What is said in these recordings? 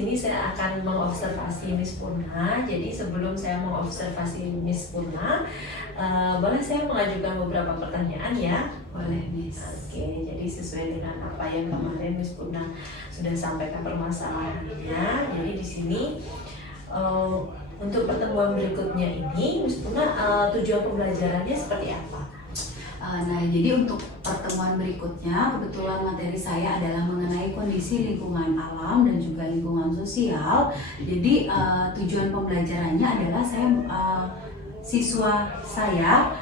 sini saya akan mengobservasi Miss Purna. Jadi sebelum saya mengobservasi Miss Purna, boleh saya mengajukan beberapa pertanyaan ya? Boleh, Miss. Oke, jadi sesuai dengan apa yang kemarin Miss Purna sudah sampaikan permasalahannya. Jadi di sini untuk pertemuan berikutnya ini, Miss Purna, tujuan pembelajarannya seperti apa? Nah, jadi untuk pertemuan berikutnya, kebetulan materi saya adalah mengenai kondisi lingkungan alam dan juga lingkungan sosial. Jadi tujuan pembelajarannya adalah siswa saya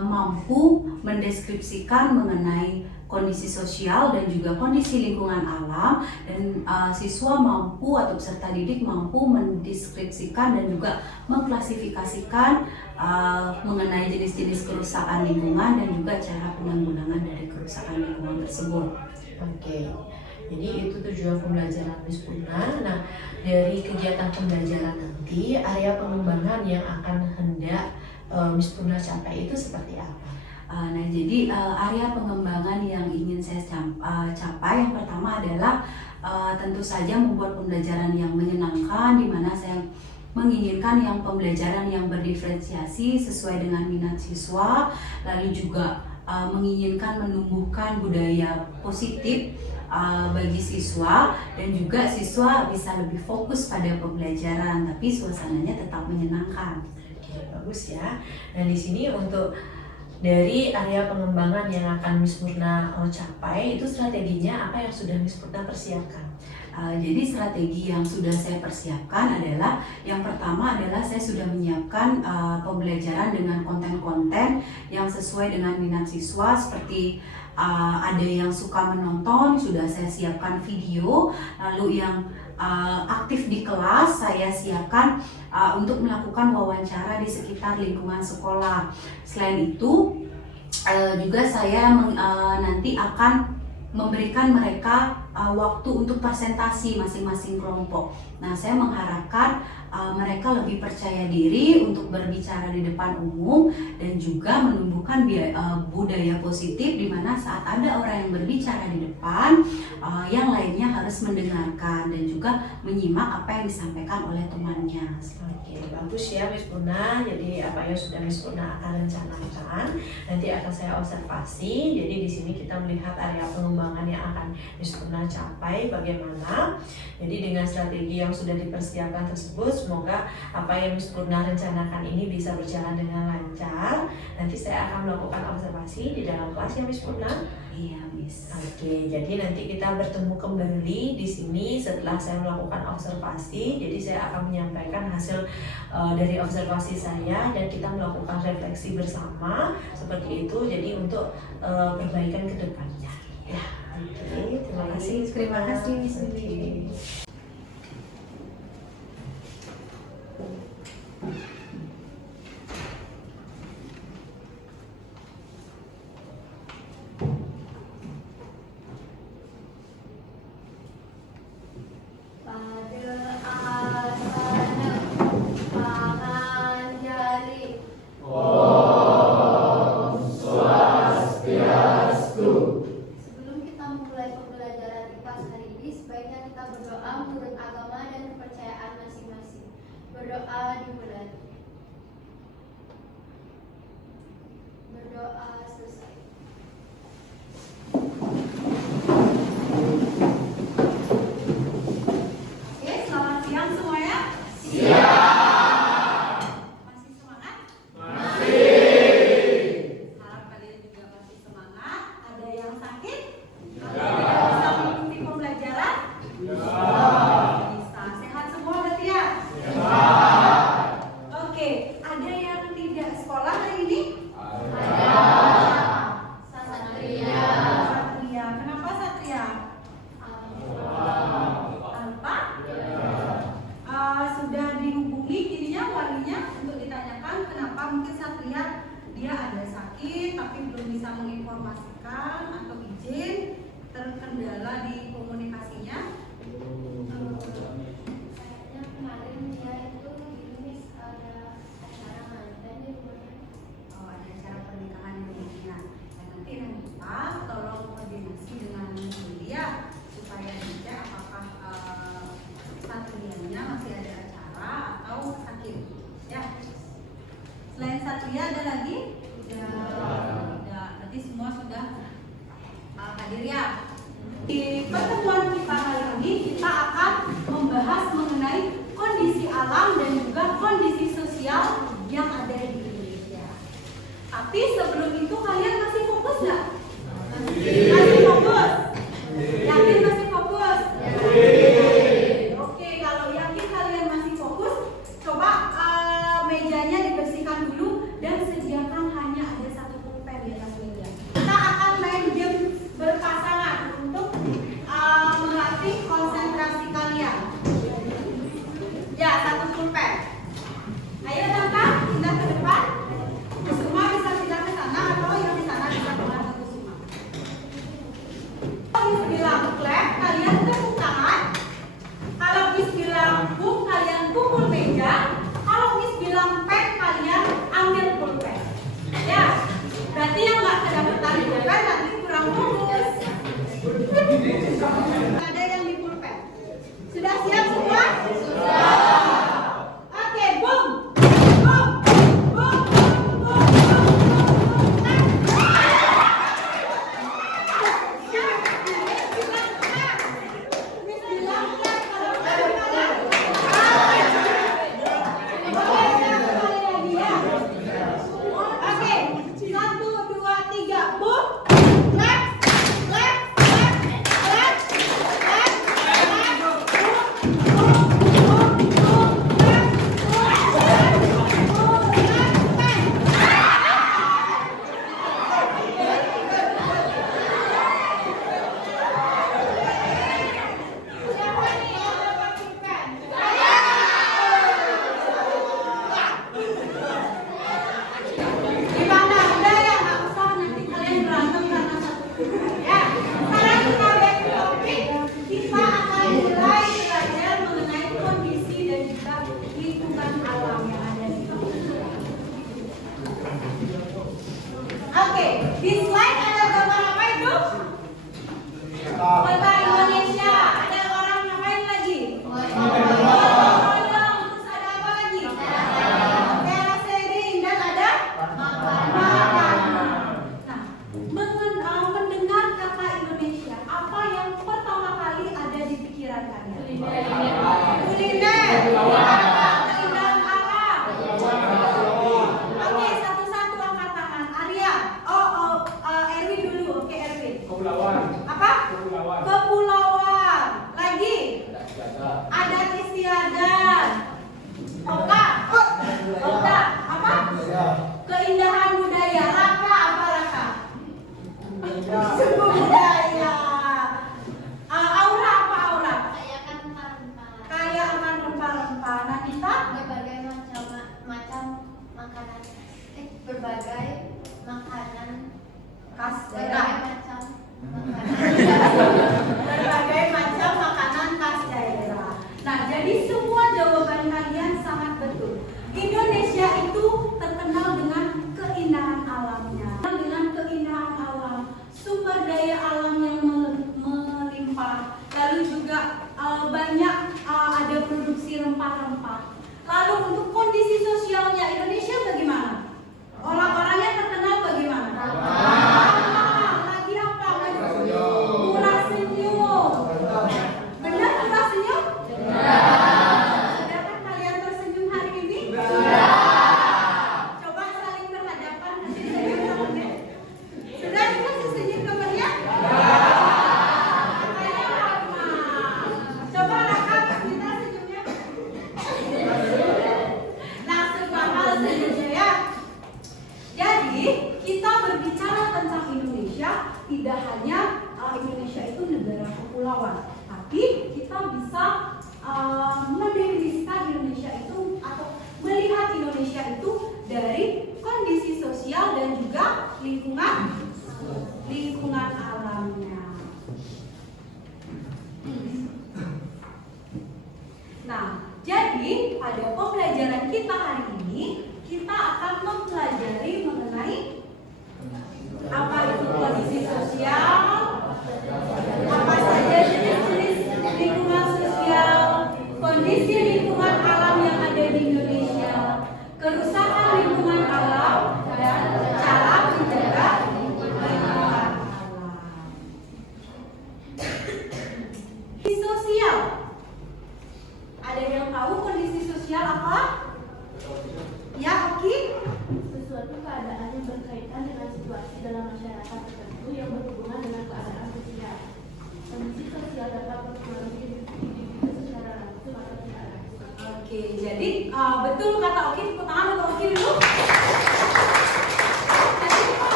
mampu mendeskripsikan mengenai kondisi sosial dan juga kondisi lingkungan alam, dan siswa mampu atau peserta didik mampu mendeskripsikan dan juga mengklasifikasikan mengenai jenis-jenis kerusakan lingkungan dan juga cara penanggulangan dari kerusakan lingkungan tersebut. Oke, jadi itu tujuan pembelajaran Miss Purna. Nah, dari kegiatan pembelajaran nanti, area pengembangan yang akan hendak Miss Purna capai itu seperti apa? Nah, jadi area pengembangan yang ingin saya capai yang pertama adalah tentu saja membuat pembelajaran yang menyenangkan, di mana saya menginginkan yang pembelajaran yang berdiferensiasi sesuai dengan minat siswa, lalu juga menginginkan menumbuhkan budaya positif bagi siswa, dan juga siswa bisa lebih fokus pada pembelajaran tapi suasananya tetap menyenangkan. Oke, bagus ya. Dan di sini untuk dari area pengembangan yang akan Miss Purna capai, itu strateginya apa yang sudah Miss Purna persiapkan? Jadi strategi yang sudah saya persiapkan adalah, yang pertama adalah saya sudah menyiapkan pembelajaran dengan konten-konten yang sesuai dengan minat siswa, seperti ada yang suka menonton, sudah saya siapkan video, lalu yang aktif di kelas saya siapkan untuk melakukan wawancara di sekitar lingkungan sekolah. Selain itu juga saya nanti akan memberikan mereka waktu untuk presentasi masing-masing kelompok. Nah, saya mengharapkan mereka lebih percaya diri untuk berbicara di depan umum dan juga menumbuhkan budaya positif, di mana saat ada orang yang berbicara di depan, yang lainnya harus mendengarkan dan juga menyimak apa yang disampaikan oleh temannya. Oke, bagus ya Miss Purna. Jadi apa yang sudah Miss Purna akan rencanakan nanti akan saya observasi. Jadi di sini kita melihat area pengembangan yang akan Miss Purna capai bagaimana. Jadi dengan strategi yang sudah dipersiapkan tersebut, semoga apa yang Miss Purna rencanakan ini bisa berjalan dengan lancar. Nanti saya akan melakukan observasi di dalam kelas ya Miss Purna. Iya, Miss. Oke, jadi nanti kita bertemu kembali di sini setelah saya melakukan observasi. Jadi saya akan menyampaikan hasil dari observasi saya dan kita melakukan refleksi bersama seperti itu. Jadi untuk perbaikan ke depannya. Ya, oke, terima kasih. Terima kasih, Miss. Sebelum kita memulai pembelajaran IPA hari ini, sebaiknya kita berdoa menurut agama dan kepercayaan masing-masing. Berdoa dimulai. Berdoa selesai. Oke, selamat siang semuanya. Siap. Masih semangat? Harap kalian juga masih semangat. Ada yang sakit? Bisa mengikuti pembelajaran? Bisa. Sehat semua berarti ya? Oke, ada yang tidak sekolah hari ini? Satria. Satria. Kenapa Satria? Alfa? Sudah dihubungi dirinya, walinya, untuk ditanyakan kenapa mungkin Satria dia ada sakit tapi belum bisa menginformasikan atau izin, terkendala di komunikasinya. Kayaknya kemarin dia itu Miss ada acara mantan di rumahnya. Oh, ada acara pernikahan di rumahnya. Dan nanti Pak tolong koordinasi dengan dia supaya dicek apakah Satria ada lagi? Tidak. Berarti semua sudah hadir ya. Di pertemuan kita kali ini kita akan membahas mengenai kondisi alam dan juga kondisi sosial yang ada di Indonesia. Tapi sebelum itu kalian masih fokus nggak? Masih fokus? Yakin masih fokus? Oke, kalau yakin kalian masih fokus, coba mejanya dibersihkan dulu dan sediakan hanya ada satu pulpen di atas meja. Kita akan main game berpasangan untuk melatih konsentrasi kalian. Ya, satu pulpen. Ayo Tanta, pindah ke depan. Kusuma bisa pindah ke sana atau yang di sana bisa keluar ke Kusuma. Kalau Miss bilang clap, kalian tepuk tangan. Kalau Miss bilang book, kalian pukul meja. Kalau Miss bilang pen, kalian ambil pulpen. Ya, berarti yang nggak kedapetan pulpen nanti kurang fokus. Ada yang di pulpen. Sudah siap semua? Sudah. Oke, boom. Boom. Boom. Boom. Boom. Di slide ada gambar apa itu? Kota Indonesia. Ada orang ngapain lagi? Terus ada apa lagi? Teras sering dan ada makanan. Nah, mendengar kata Indonesia, apa yang pertama kali ada di pikiran kalian? Kuliner. Keindahan alam. Oke, satu-satu angkat tangan. Arya. Erwin dulu. Oke, Erwin. Kepulauan. Apa? Kepulauan. Lagi? Adat istiadat. Oka. Oka. Apa? Keindahan budaya. Raka. Apa Raka? Suku budaya. Aura. Apa aura? Kaya akan rempah-rempah. Nagita? Berbagai macam makanan, berbagai makanan Khas berbagai daerah. macam makanan. Berbagai macam makanan khas daerah. Nah, jadi semua jawaban kalian sangat betul. Indonesia itu terkenal dengan keindahan alamnya, dengan keindahan alam, sumber daya alam yang melimpah, lalu juga banyak ada produksi rempah-rempah. Lalu untuk kondisi sosialnya Indonesia bagaimana? Orang-orangnya terkenal bagaimana? Ramah.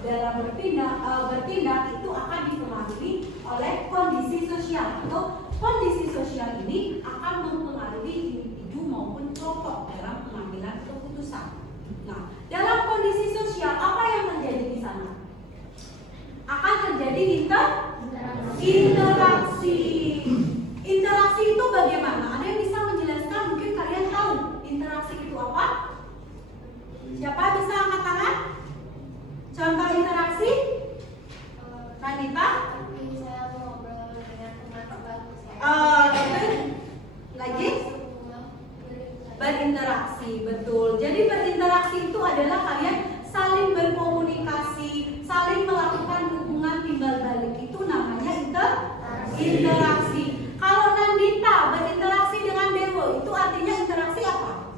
dalam bertindak itu akan dipengaruhi oleh kondisi sosial, atau kondisi sosial ini akan mempengaruhi individu maupun kelompok dalam pengambilan keputusan. Nah, dalam kondisi sosial apa yang terjadi di sana? Akan terjadi interaksi. Interaksi itu bagaimana? Ada yang bisa menjelaskan? Mungkin kalian tahu interaksi itu apa? Siapa bisa angkat tangan? Contoh interaksi? Nadita? Saya ngobrol dengan teman baru saya. Lagi? Berinteraksi, betul. Jadi berinteraksi itu adalah kalian saling berkomunikasi, saling melakukan hubungan timbal balik. Itu namanya interaksi. Kalau Nandita berinteraksi dengan Dewo, itu artinya interaksi apa?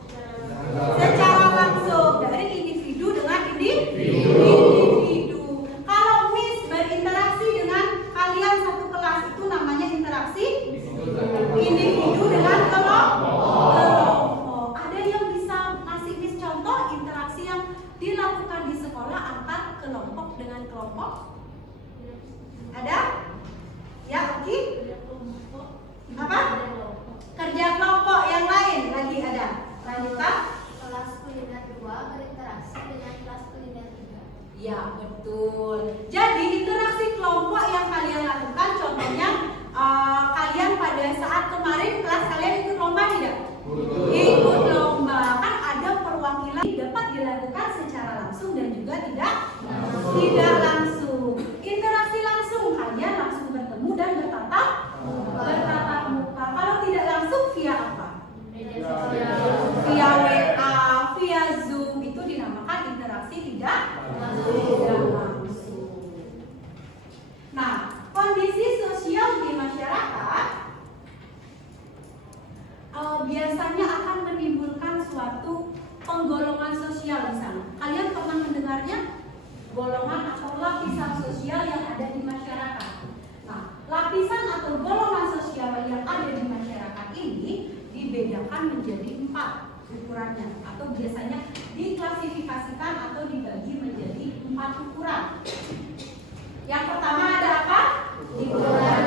Secara langsung dari individu dengan individu. Kalau Miss berinteraksi dengan kalian satu kelas, itu namanya interaksi individu dengan kelompok. Ada yang bisa kasih Miss contoh interaksi yang dilakukan di sekolah antar kelompok dengan kelompok? Ada? Ya, oke. Apa? Kerja kelompok yang lain lagi ada. Lanjutkan. Kelas kuliner 2 berinteraksi dengan kelas kuliner 3. Ya, betul. Jadi interaksi kelompok yang kalian lakukan, contohnya kalian pada saat kemarin kelas kalian ikut lomba tidak? Ikut lomba. Kan ada perwakilan dapat dilakukan secara langsung dan juga tidak langsung. Interaksi langsung, kalian langsung bertemu dan bertatap muka. Kalau tidak langsung via apa? Via WA, via Zoom, itu dinamakan interaksi tidak langsung. Nah, kondisi sosial di masyarakat biasanya akan menimbulkan suatu penggolongan sosial di sana. Kalian pernah mendengarnya? Golongan atau lapisan sosial yang ada di masyarakat. Nah, lapisan atau golongan sosial yang ada di masyarakat ini dibedakan menjadi 4 ukurannya, atau biasanya diklasifikasikan atau dibagi menjadi 4 ukuran. Yang pertama ada apa? Ukuran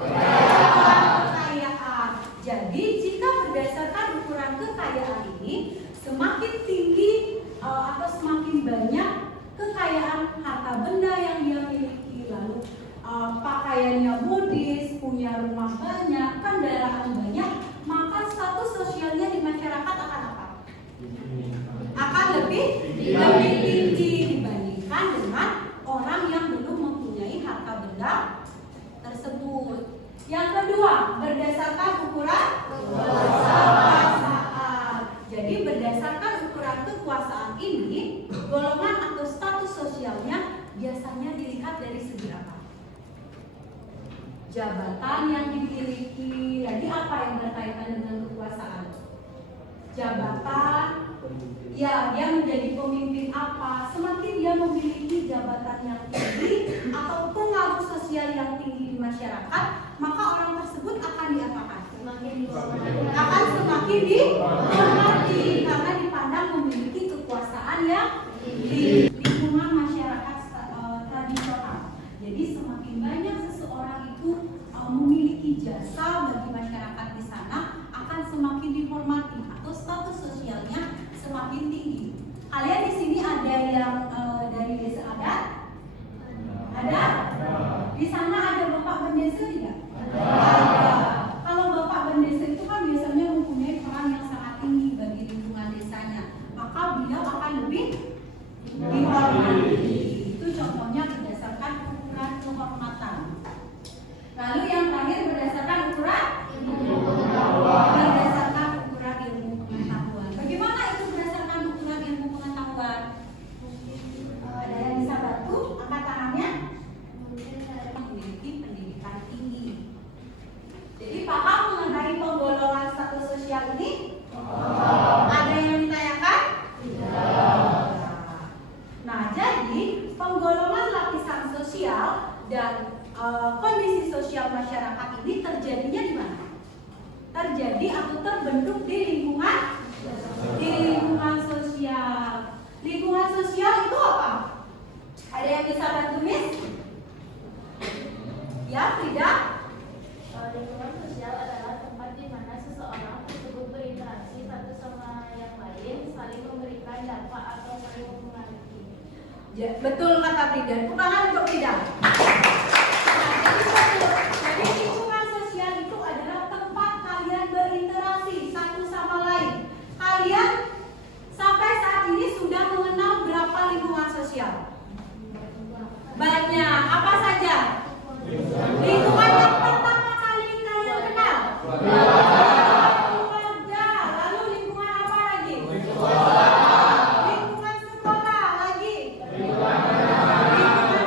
kekayaan. Jadi jika berdasarkan ukuran kekayaan ini, semakin tinggi atau semakin banyak kekayaan harta benda yang dia miliki, lalu pakaiannya modis, punya rumah banyak, kendaraan banyak, maka status sosialnya di masyarakat akan apa? Akan lebih tinggi dibandingkan dengan orang yang belum mempunyai harta benda tersebut. Yang kedua, berdasarkan ukuran kekuasaan. Jadi berdasarkan ukuran kekuasaan ini, golongan atau status sosialnya biasanya dilihat dari segi apa? Jabatan yang dimiliki. Jadi apa yang berkaitan dengan kekuasaan? Jabatan, ya dia menjadi pemimpin apa? Semakin dia memiliki jabatan yang tinggi atau pengaruh sosial yang tinggi di masyarakat, maka orang tersebut akan diapakan? Akan semakin dihormati karena dipandang memiliki kekuasaan yang di lingkungan masyarakat tradisional. Jadi semakin banyak seseorang itu memiliki jasa bagi masyarakat di sana, akan semakin dihormati atau status sosialnya semakin tinggi. Kalian di sini ada yang dari desa adat? Ada? Di sana ada Bapak Bendesa tidak? Ada. Kalau Bapak Bendesa itu kan biasanya mempunyai peran yang sangat tinggi bagi lingkungan desanya, maka beliau akan lebih dihormati. Itu contohnya berdasarkan ukuran kehormatan. Lalu yang terakhir berdasarkan ukuran ilmu pengetahuan. Bagaimana itu berdasarkan ukuran ilmu pengetahuan? Ada yang bisa bantu? Angkat tangannya. Memiliki Betul kata Frida. Tepuk tangan untuk Frida. Nah, jadi betul. Jadi lingkungan sosial itu adalah tempat kalian berinteraksi satu sama lain. Kalian sampai saat ini sudah mengenal berapa lingkungan sosial? Banyak. Apa saja? Lingkungan yang pertama kali kalian kenal? Keluarga. Lalu lingkungan apa lagi? Lingkungan sekolah lagi. Lingkungan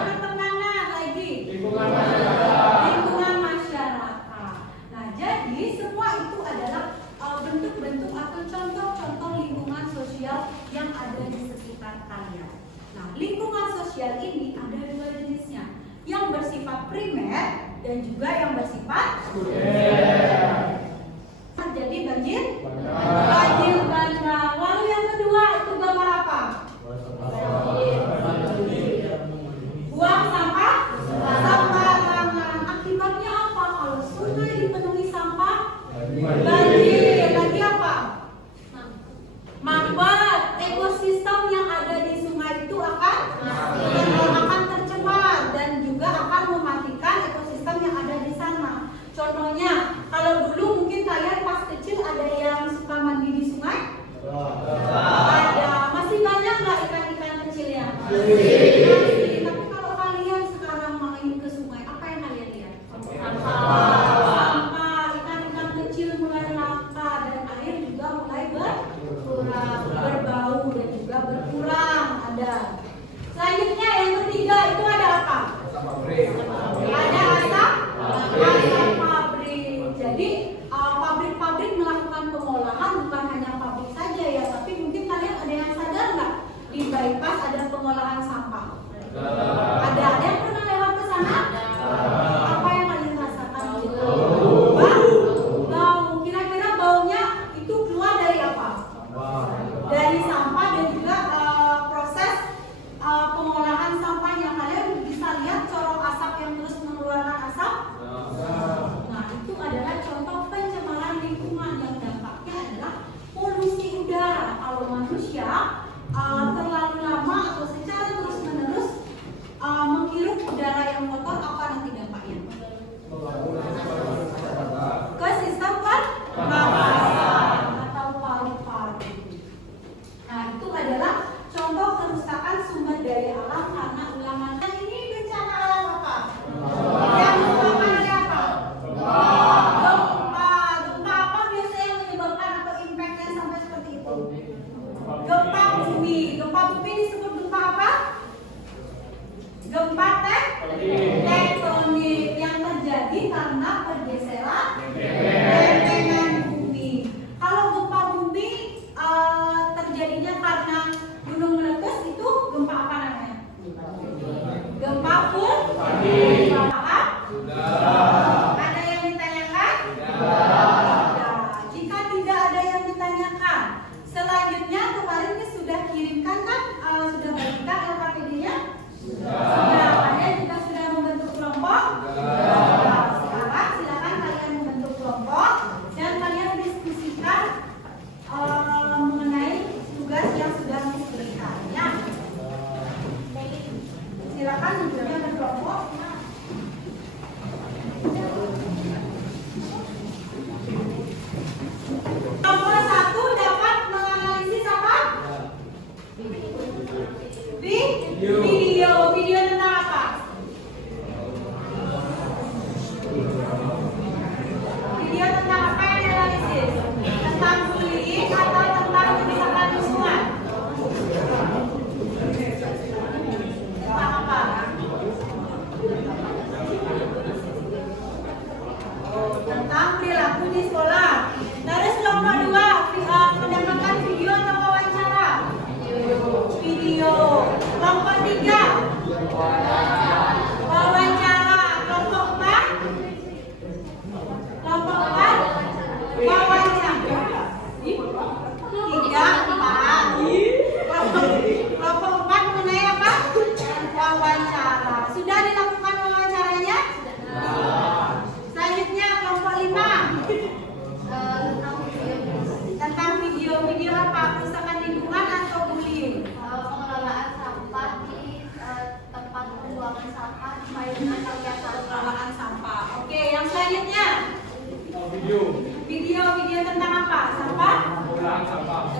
pertemanan lagi. Lingkungan masyarakat. Nah, jadi semua itu adalah bentuk-bentuk atau contoh-contoh lingkungan sosial yang ada di sekitar kalian. Nah, lingkungan sosial ini ada dua jenisnya, yang bersifat primer dan juga yang bersifat sekunder. Jadi banjir bandang. Lalu yang kedua itu gambar apa? Buang sampah sembarangan. Akibatnya apa? Kalau sungai dipenuhi sampah, banjir. Lagi apa? Mampet. Ekosistem yang ada di sungai itu akan tercemar dan juga akan mematikan ekosistem yang ada di sana. Contohnya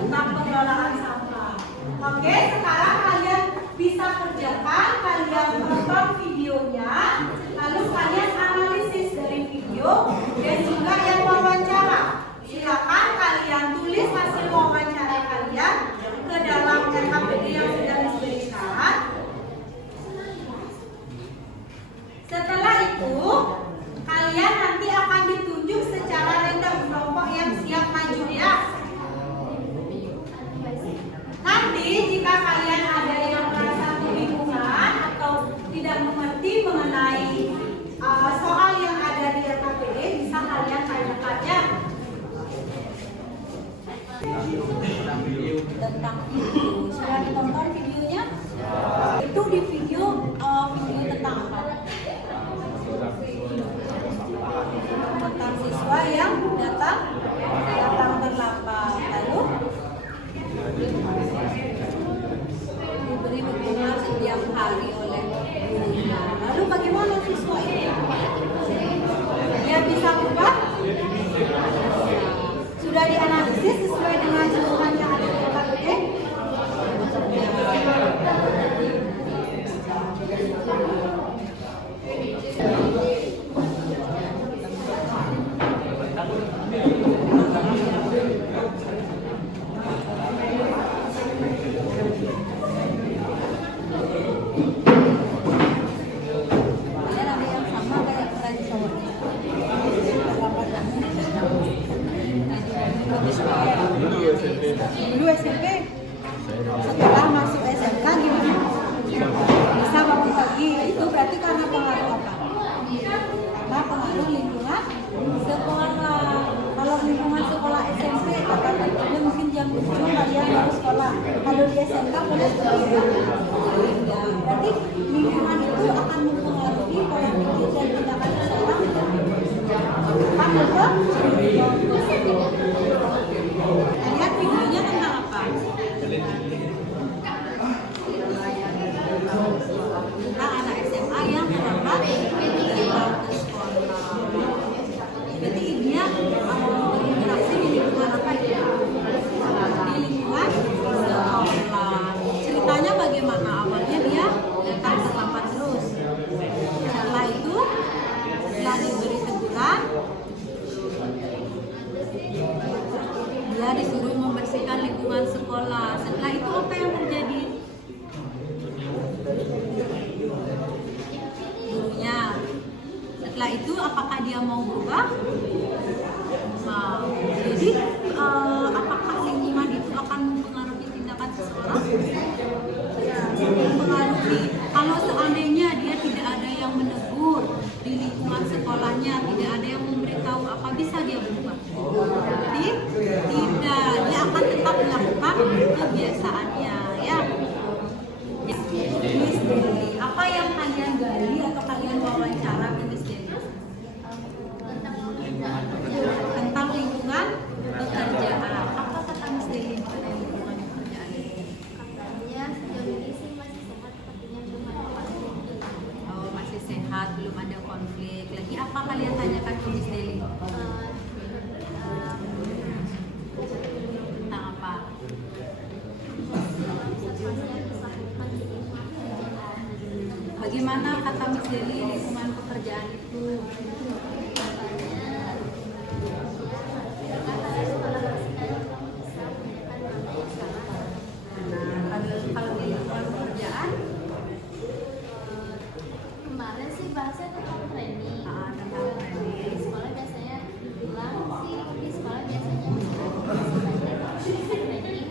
tentang pengelolaan sampah. Oke, sekarang kalian bisa kerjakan, kalian tonton videonya, lalu kalian analisis dari video dan juga yang wawancara. Silakan kalian tulis hasil wawancara kalian ke dalam RKPD yang sudah disediakan. Setelah itu, kalian nanti akan ditunjuk secara random kelompok yang siap maju ya. Nanti jika kalian ada yang merasa kebingungan atau tidak mengerti mengenai soal yang ada di RKPD, bisa kalian tanya-tanya. Tentang video, sudah ditonton videonya? Itu di video tentang apa? Tentang siswa yang datang terlambat, lalu diberi dukungan setiap hari oleh gurunya. Lalu bagaimana siswa ini? Dia bisa berubah? Sudah dianalisis sesuai dengan keluhan yang ada di RKPD? Dulu SMP, setelah masuk SMK gimana? Bisa bangun pagi, itu berarti karena pengaruh apa? Karena pengaruh lingkungan sekolah. Kalau lingkungan sekolah SMP, kata teman mungkin jam 7 kalian harus sekolah. Kalau di SMK boleh sekolah. Berarti lingkungan itu akan mempengaruhi pola pikir dan tindakan seseorang. Kan betul? Lihat videonya tentang apa? Tentang anak SMA yang terlambat pulang ke sekolah. Jadi dia berinteraksi di lingkungan apa ya? Di lingkungan sekolah. Ceritanya bagaimana? Awalnya dia datang terlambat terus. Setelah itu, setelah diberi teguran, dia disuruh membersihkan lingkungan sekolah. Setelah itu apa yang terjadi? Gurunya. Setelah itu apakah dia mau berubah? Mau. Jadi apakah lingkungan itu akan mempengaruhi tindakan seseorang? Mempengaruhi. Kalau seandainya dia tidak ada yang menegur di lingkungan sekolahnya, tidak ada yang memberitahu, apa bisa dia berubah? Tidak, dia akan tetap melakukan kebiasaannya ya. Miss Deli, apa yang kalian gali atau kalian wawancara ke Miss Deli? Tentang lingkungan pekerjaan. Apa kata Miss Deli mengenai lingkungan pekerjaan ini? Katanya sejauh ini sih masih sehat, sepertinya belum ada konflik. Oh, masih sehat, belum ada konflik. Lagi apa kalian tanyakan ke Miss Deli? Tentang apa? Bagaimana kata Miss Deli lingkungan pekerjaan itu? Kalau di lingkungan pekerjaan Kemarin sih bahasnya tentang training. tentang training. Di sekolah biasanya dibilang sih di sekolah biasanya training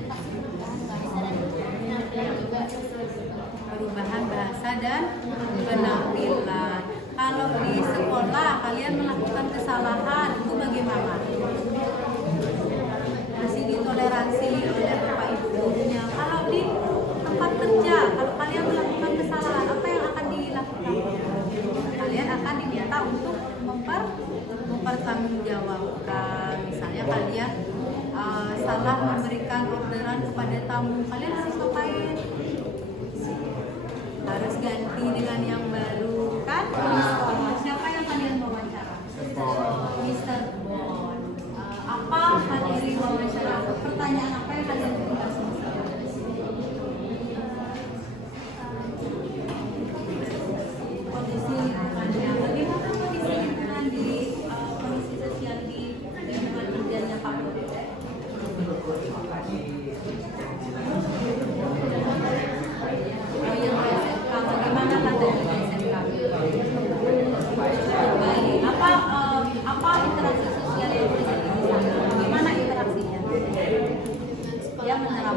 kasih perubahan bahasa dan Perubahan bahasa dan penampilan. Kalau di sekolah kalian melakukan kesalahan itu bagaimana? Masih ditoleransi oleh bapak ibu gurunya. Kalau di tempat kerja, kalau kalian melakukan kesalahan, apa yang akan dilakukan? Kalian akan diminta untuk mempertanggungjawabkan. Misalnya kalian salah memberikan orderan kepada tamu, kalian harus ngapain? Harus ganti dengan yang baru kan? Siapa yang kalian wawancara? Mr. Bon. Apa materi wawancara? Pertanyaan apa yang kalian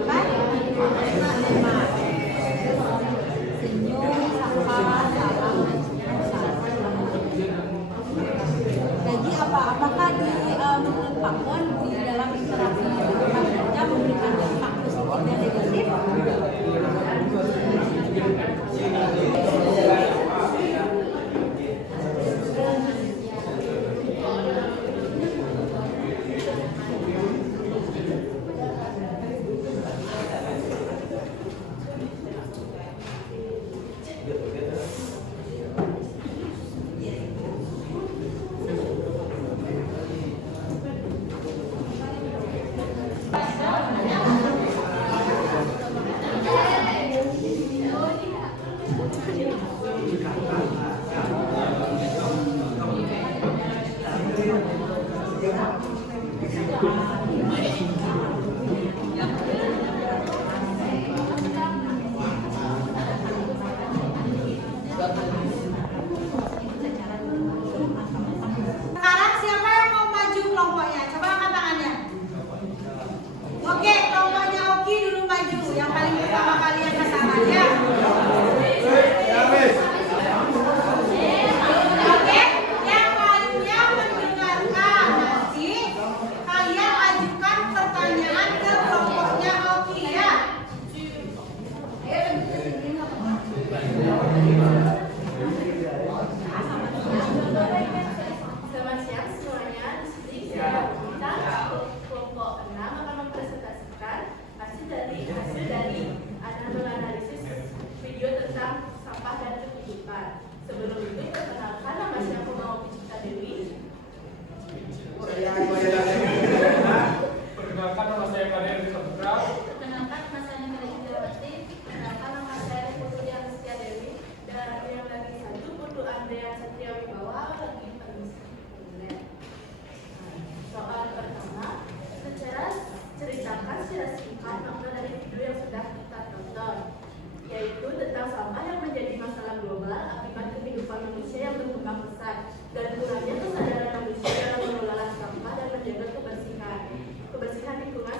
apa? Senyum, sapa, salam. Jadi apakah di menurut Pak Mon di dalam interaksi dengan kerja memberikan dampak positif dan negatif? Sekarang siapa yang mau maju kelompoknya? Coba angkat tangannya. Oke, kelompoknya Oki dulu maju. Yang paling pertama kali angkat tangannya. Oke, yang lainnya mendengarkan. Nanti kalian ajukan pertanyaan ke kelompoknya Oki ya. Selamat siang semuanya. Di sini kita kelompok 6 akan mempresentasikan hasil dari menganalisis video tentang sampah dan kehidupan. Sebelum itu perkenalkan, nama saya Oki Cipta Dewi. Perkenalkan, nama saya Karian Saputra. Perkenalkan, nama saya Nilai Indrawati. Perkenalkan, nama saya Putri Anusia Dewi. Dan yang lagi satu Putu Andrea Satria Wibawa lagi permisi. Soal pertama, ceritakan secara singkat makna dari video yang sudah kita tonton, yaitu tentang sampah yang menjadi masalah global akibat kehidupan manusia yang berkembang pesat dan kurangnya kesadaran manusia dalam mengelola sampah dan menjaga kebersihan lingkungan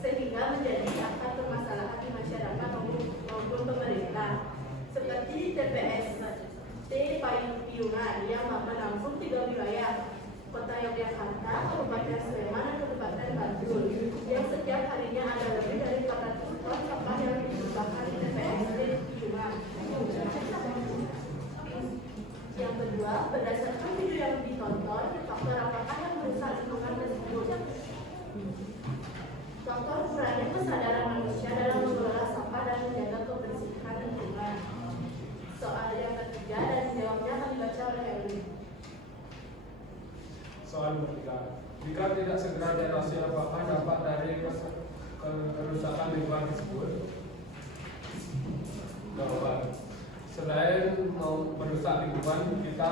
sehingga menjadi akar permasalahan di masyarakat maupun pemerintah. Seperti di TPST Payungan yang menampung 3 wilayah, Kota Yogyakarta, Kabupaten Sleman, dan Kabupaten Bantul, yang setiap harinya ada lebih dari 400 ton sampah yang ditemukan di TPST Payungan. Yang kedua, berdasarkan video yang ditonton, faktor apakah yang merusak lingkungan tersebut? Faktor kurangnya kesadaran manusia dalam mengelola sampah dan menjaga kebersihan lingkungan. Soal yang ketiga dan jawabnya akan dibaca oleh Erwin. Soal ketiga, jika tidak segera diatasi apakah dampak dari kerusakan lingkungan tersebut? Jawaban: selain merusak lingkungan, kita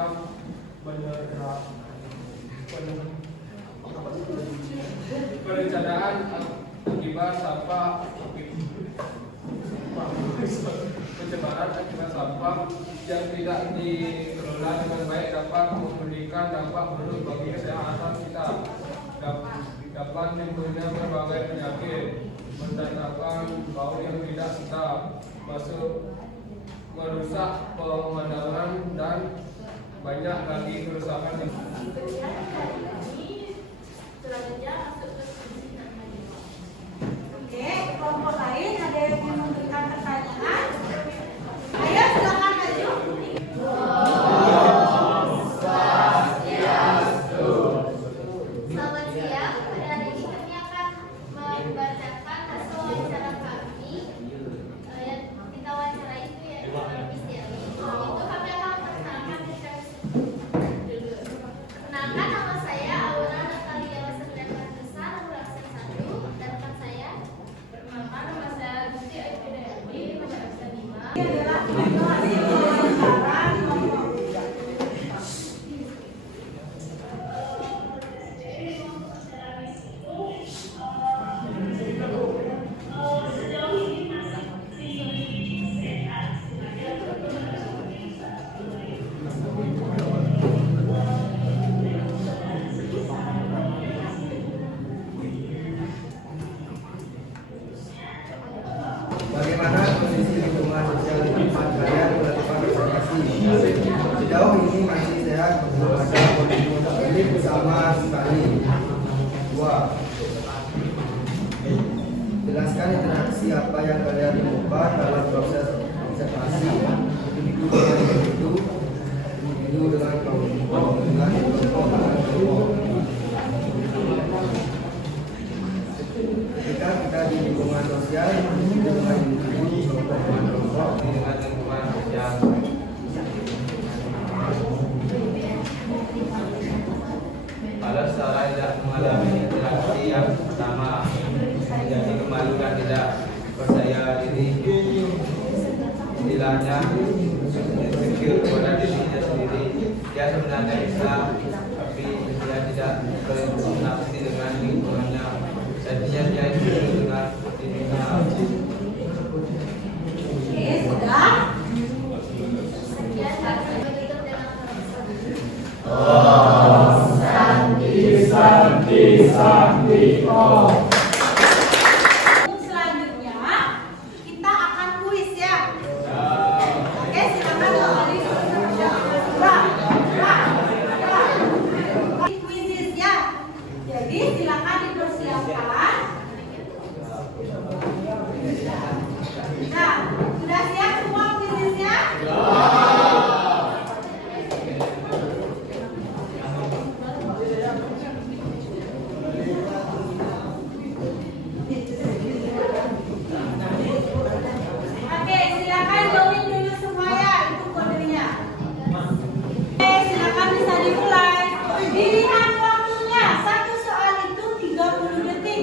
perencanaan akibat sampah, pencegahan akibat sampah yang tidak dikelola dengan baik dapat memberikan dampak buruk bagi kesehatan kita, dapat menimbulkan berbagai penyakit, mendatangkan bau yang tidak sedap, merusak pemandangan dan banyak lagi kerusakan. Selanjutnya masuk ke diskusi dan tanya. Oke, kelompok lain ada yang ingin memberikan pertanyaan? Ayo silakan maju. Selamat siang, pada hari ini kami akan membacakan hasil wawancara kami yang kita wawancara itu ya itu kami akan memperkenalkan diri kami dulu. Perkenalkan, nama saya Aura Natalia Wasendra Kardusi. Bagaimana kondisi lingkungan sosial di tempat kalian melakukan observasi? Sejauh ini masih sehat, belum ada kondisi positif sama sekali. 2. Jelaskan interaksi apa yang kalian temukan dalam proses observasi. Individu dengan kelompok. Ketika kita di lingkungan sosial, individu dengan individu, kelompok dengan lingkungan sosial. Kalau seseorang tidak mengalami interaksi yang sama, menjadi kemalu dan tidak percaya diri, istilahnya insecure kepada dirinya sendiri, dia sebenarnya bisa, tapi dia tidak berinteraksi dengan lingkungannya. Jadinya dia insecure dengan dirinya. Oke, sudah. Selanjutnya kita akan kuis ya. Oke, silakan kembali. Kuisis ya. Jadi silakan dipersiapkan. Nah, sudah siap semua kuisisnya? Oke, silakan join dulu semua ya, itu kodenya. Oke, silakan bisa dimulai. Pilihan waktunya, satu soal itu 30 detik.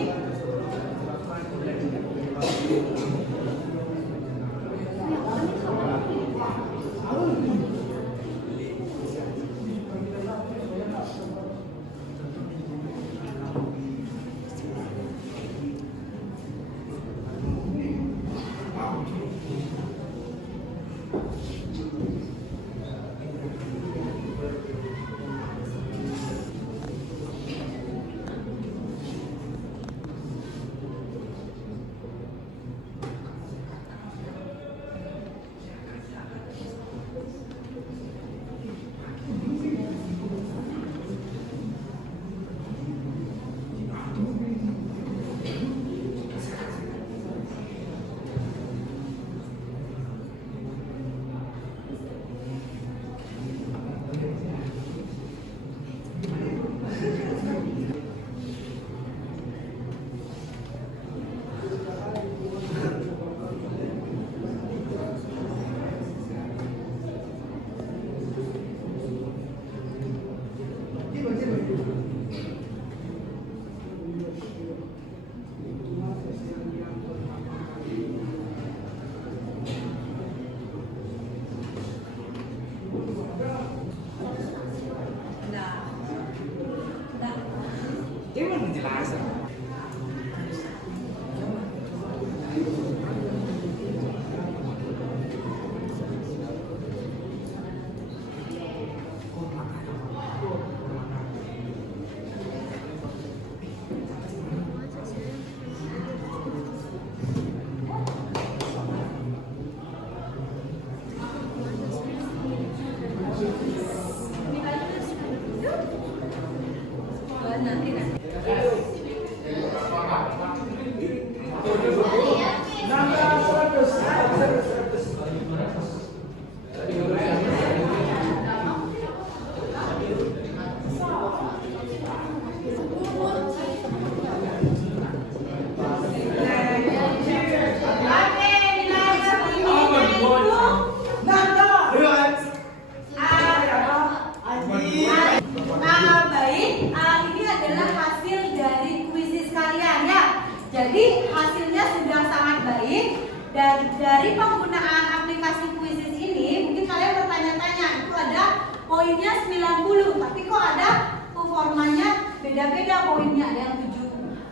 Jadi hasilnya sudah sangat baik. Dan dari penggunaan aplikasi Quizizz ini, mungkin kalian bertanya-tanya, itu ada poinnya 90, tapi kok ada performanya beda-beda poinnya, ada yang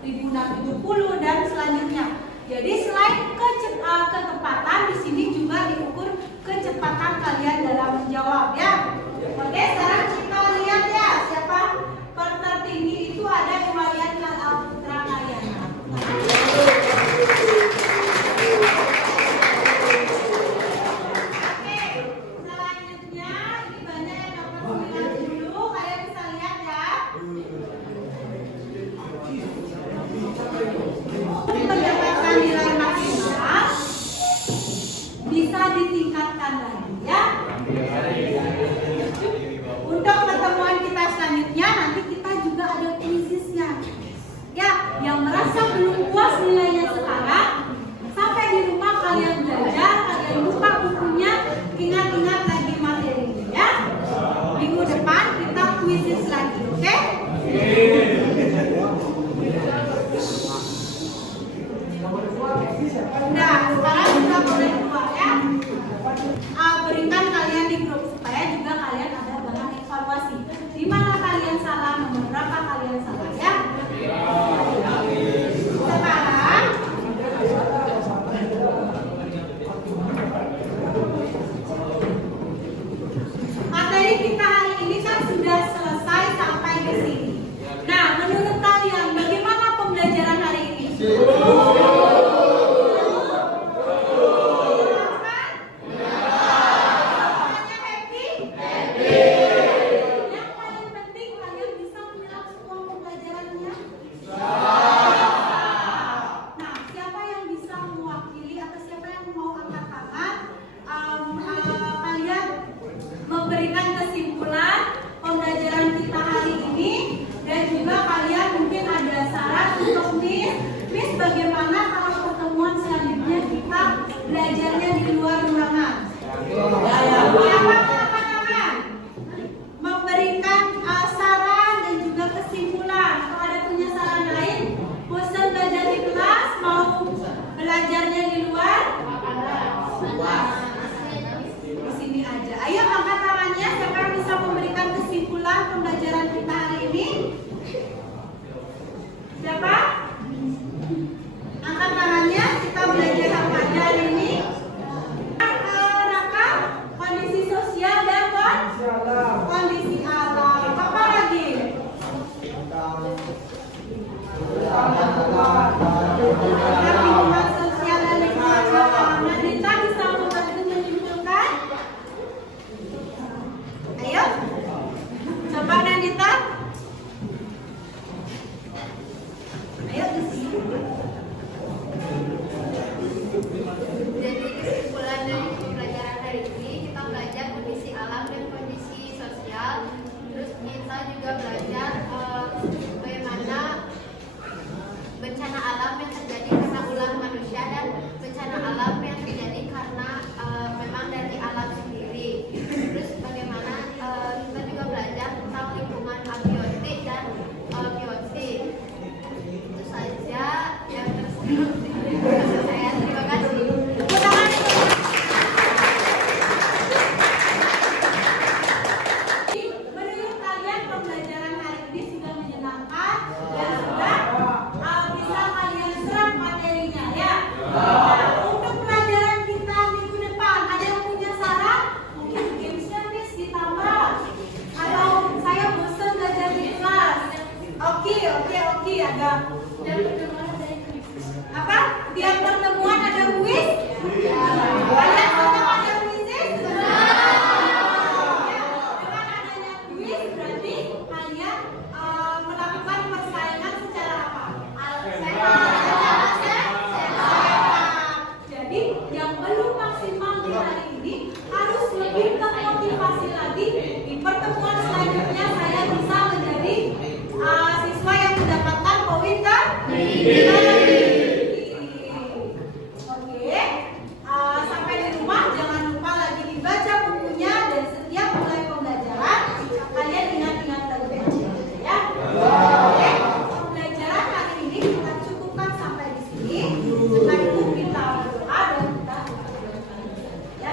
7.670 dan selanjutnya. Jadi selain ketepatan, di sini juga diukur kecepatan kalian dalam menjawab ya. Oke, sekarang kita lihat ya siapa tertinggi itu ada Himalian Putra Karyana. Nah, sekarang kita boleh keluar ya. Berikan kalian di grup supaya juga kalian ada bahan evaluasi. Di mana kalian salah, nomor berapa kalian salah ya. Sekarang materi kita hari ini kan sudah selesai sampai ke sini. Nah, menurut kalian bagaimana pembelajaran hari ini? Memberikan kesimpulan pembelajaran kita hari ini dan juga kalian mungkin ada saran untuk Miss bagaimana kalau pertemuan selanjutnya kita belajarnya di luar ruangan. Siapa teman-teman memberikan saran dan juga kesimpulan? Kalau ada punya saran lain, bosan belajar di kelas, mau belajarnya di luar? Di sini aja. Ayo angkat tangannya, siapa yang bisa memberikan kesimpulan pembelajaran kita hari ini? Siapa? Angkat tangannya, kita belajar apa aja hari ini? Raka, kondisi sosial dan kondisi alam. Apa lagi? Lingkungan sosial dan lingkungan alam. Nadita bisa membantu menyimpulkan? Ayo, coba Nadita. Ayo ke sini. Jadi kesimpulan dari pembelajaran hari ini kita belajar kondisi alam dan kondisi sosial. Terus kita juga belajar bagaimana bencana alam yang terjadi karena ulah manusia dan bencana alam yang terjadi karena memang dari alam sendiri. Terus bagaimana kita juga belajar tentang lingkungan abiotik dan biotik. Itu saja yang saya terima kasih. Menurut kalian pembelajaran hari ini sudah menyenangkan dan sudah bisa kalian serap materinya ya? Untuk pelajaran kita minggu depan ada yang punya saran? Mungkin gamesnya Miss ditambah atau saya bosan belajar di kelas? Oke, ada apa? Tiap pertemuan ada kuis? Kalian senang ada kuisnya? Dengan adanya kuis berarti kalian melakukan persaingan secara apa? Jadi yang belum maksimal di hari ini harus lebih termotivasi lagi. Di pertemuan selanjutnya saya bisa menjadi siswa yang mendapatkan poin tertinggi. Oke, sampai di rumah jangan lupa lagi dibaca bukunya dan setiap mulai pembelajaran kalian ingat-ingat lagi ya. Oke, pembelajaran hari ini kita cukupkan sampai di sini. Setelah itu kita berdoa dan kita ya.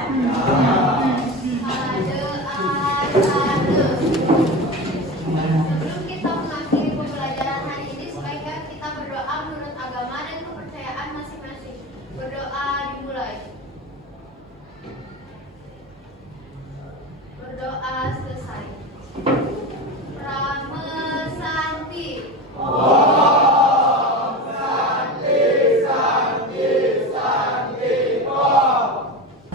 Sebelum kita mengakhiri pembelajaran hari ini, sebaiknya kita berdoa menurut agama dan kepercayaan masing-masing. Berdoa dimulai. Berdoa selesai. Rame Santi.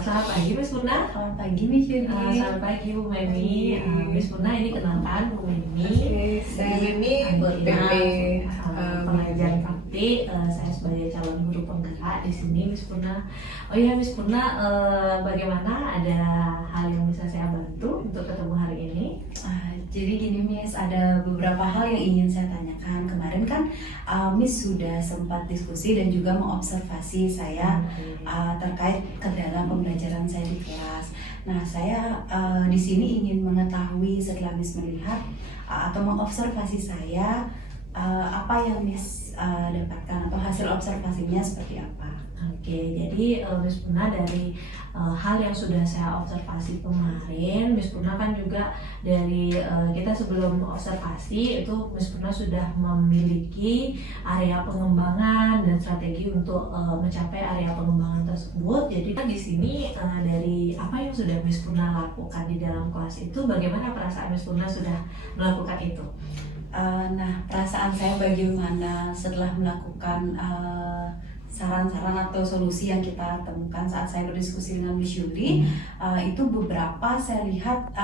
Selamat pagi Miss Purna. Selamat pagi Miss Yuni. Selamat pagi Bu Memi. Miss Purna ini kenalkan Bu Memi. Saya Mimi, pengajar praktik. Saya sebagai calon guru penggerak di sini Miss Purna. Oh iya Miss Purna, bagaimana ada hal yang bisa saya bantu untuk ketemu hari ini? Jadi gini Miss, ada beberapa hal yang ingin saya tanyakan. Kemarin kan Miss sudah sempat diskusi dan juga mengobservasi saya terkait kendala pembelajaran saya di kelas. Nah, saya di sini ingin mengetahui setelah Miss melihat atau mengobservasi saya apa yang Miss dapatkan atau hasil observasinya seperti apa. Oke, jadi Miss Purna dari hal yang sudah saya observasi kemarin, Miss Purna kan juga dari kita sebelum observasi itu Miss Purna sudah memiliki area pengembangan dan strategi untuk mencapai area pengembangan tersebut. Jadi di sini dari apa yang sudah Miss Purna lakukan di dalam kelas itu, bagaimana perasaan Miss Purna sudah melakukan itu? Nah, perasaan saya bagaimana setelah melakukan saran-saran atau solusi yang kita temukan saat saya berdiskusi dengan Miss Yuli, itu beberapa saya lihat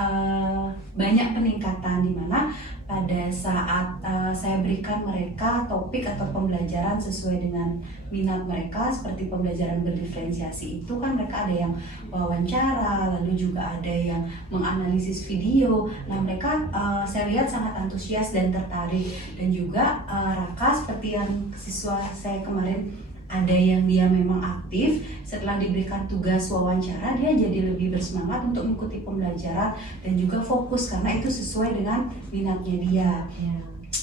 banyak peningkatan, di mana pada saat saya berikan mereka topik atau pembelajaran sesuai dengan minat mereka, seperti pembelajaran berdiferensiasi itu kan mereka ada yang wawancara, lalu juga ada yang menganalisis video. Nah, mereka saya lihat sangat antusias dan tertarik, dan juga Raka seperti yang siswa saya kemarin, ada yang dia memang aktif setelah diberikan tugas wawancara, dia jadi lebih bersemangat untuk mengikuti pembelajaran dan juga fokus karena itu sesuai dengan minatnya dia.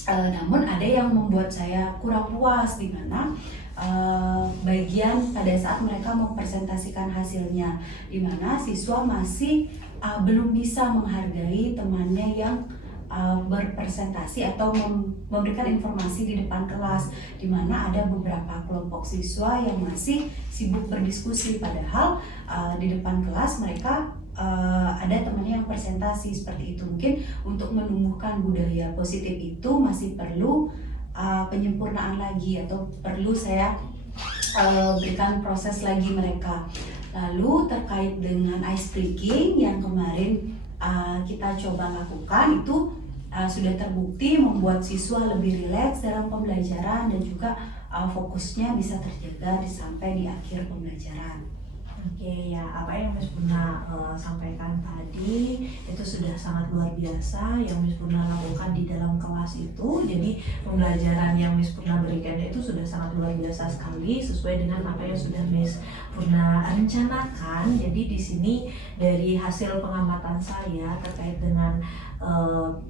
Namun ada yang membuat saya kurang puas, di mana bagian pada saat mereka mempresentasikan hasilnya, di mana siswa masih belum bisa menghargai temannya yang berpresentasi atau memberikan informasi di depan kelas, di mana ada beberapa kelompok siswa yang masih sibuk berdiskusi, padahal di depan kelas mereka ada temannya yang presentasi seperti itu. Mungkin untuk menumbuhkan budaya positif itu masih perlu penyempurnaan lagi, atau perlu saya berikan proses lagi mereka. Lalu terkait dengan ice breaking yang kemarin kita coba lakukan, itu sudah terbukti membuat siswa lebih rileks dalam pembelajaran dan juga fokusnya bisa terjaga sampai di akhir pembelajaran. Oke, ya apa yang Miss Purna sampaikan tadi itu sudah sangat luar biasa yang Miss Purna lakukan di dalam kelas itu. Jadi pembelajaran yang Miss Purna berikan itu sudah sangat luar biasa sekali, sesuai dengan apa yang sudah Miss Purna rencanakan. Jadi di sini dari hasil pengamatan saya terkait dengan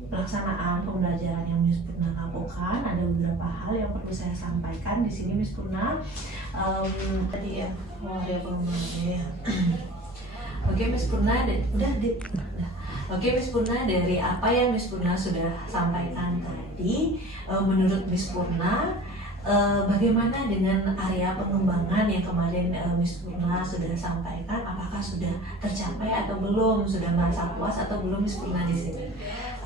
pelaksanaan pembelajaran yang Miss Purna lakukan, ada beberapa hal yang perlu saya sampaikan di sini Miss Purna. Tadi ya mau ada pengembangan ya. Oke Miss Purna, Oke Miss Purna, dari apa yang Miss Purna sudah sampaikan tadi, menurut Miss Purna bagaimana dengan area pengembangan yang kemarin Miss Purna sudah sampaikan? Apakah sudah tercapai atau belum? Sudah merasa puas atau belum Miss Purna di sini?